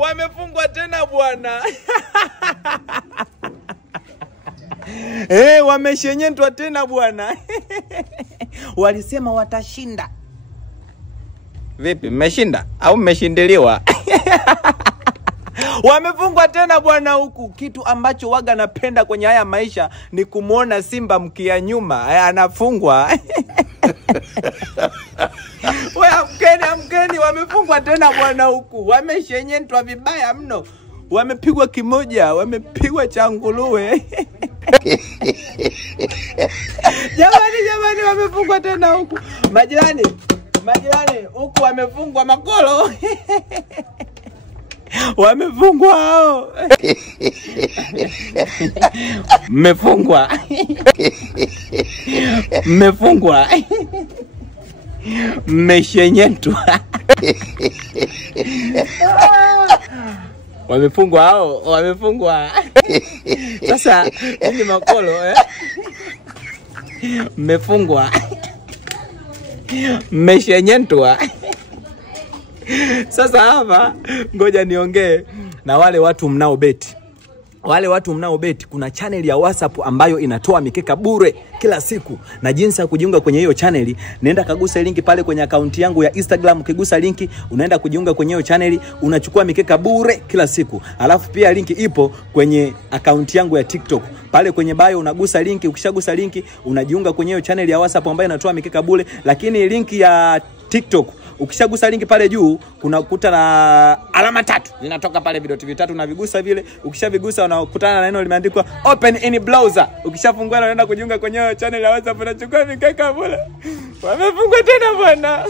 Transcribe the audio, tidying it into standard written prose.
Wamefungwa tena bwana. Wameshenyentwa tena bwana. Walisema watashinda. Vipi, mmeshinda au mmeshindiliwa? Wamefungwa tena bwana huku. Kitu ambacho waga napenda kwenye haya maisha ni kumuona simba mkia nyuma anafungwa. Amkeni, wamefungwa tena bwana huku. Wameshenyentwa vibaya mno. Wamepigwa kimoja, wamepigwa cha nguruwe. Jamani, wamefungwa tena huku. Majirani, huku wamefungwa makolo. Wamefungwa hao. Mmefungwa. Mmeshenyentwa. Wamefungwa hao, wamefungwa. Sasa ni makolo mmefungwa. Mmeshenyentwa. Sasa hapa ngoja niongee na wale watu mnaobeti. Wale watu mnaobeti, kuna channel ya WhatsApp ambayo inatoa mikeka bure kila siku. Na jinsi ya kujiunga kwenye hiyo channel, nenda kagusa linki pale kwenye akaunti yangu ya Instagram. Ukigusa linki, unaenda kujiunga kwenye hiyo channel, unachukua mikeka bure kila siku. Alafu pia linki ipo kwenye akaunti yangu ya TikTok. Pale kwenye bio unagusa linki, ukishagusa linki unajiunga kwenye hiyo channel ya WhatsApp ambayo inatoa mikeka bure. Lakini linki ya TikTok, ukishagusa linki pale juu kuna kuta na alama 3 zinatoka pale, vidoti vitatu na vigusa vile. Ukishavigusa unakutana na neno limeandikwa open in browser. Ukishafungua unaenda kujiunga kwenye channel ya WhatsApp, unachukua mikeka bure. Wamefungwa tena bwana.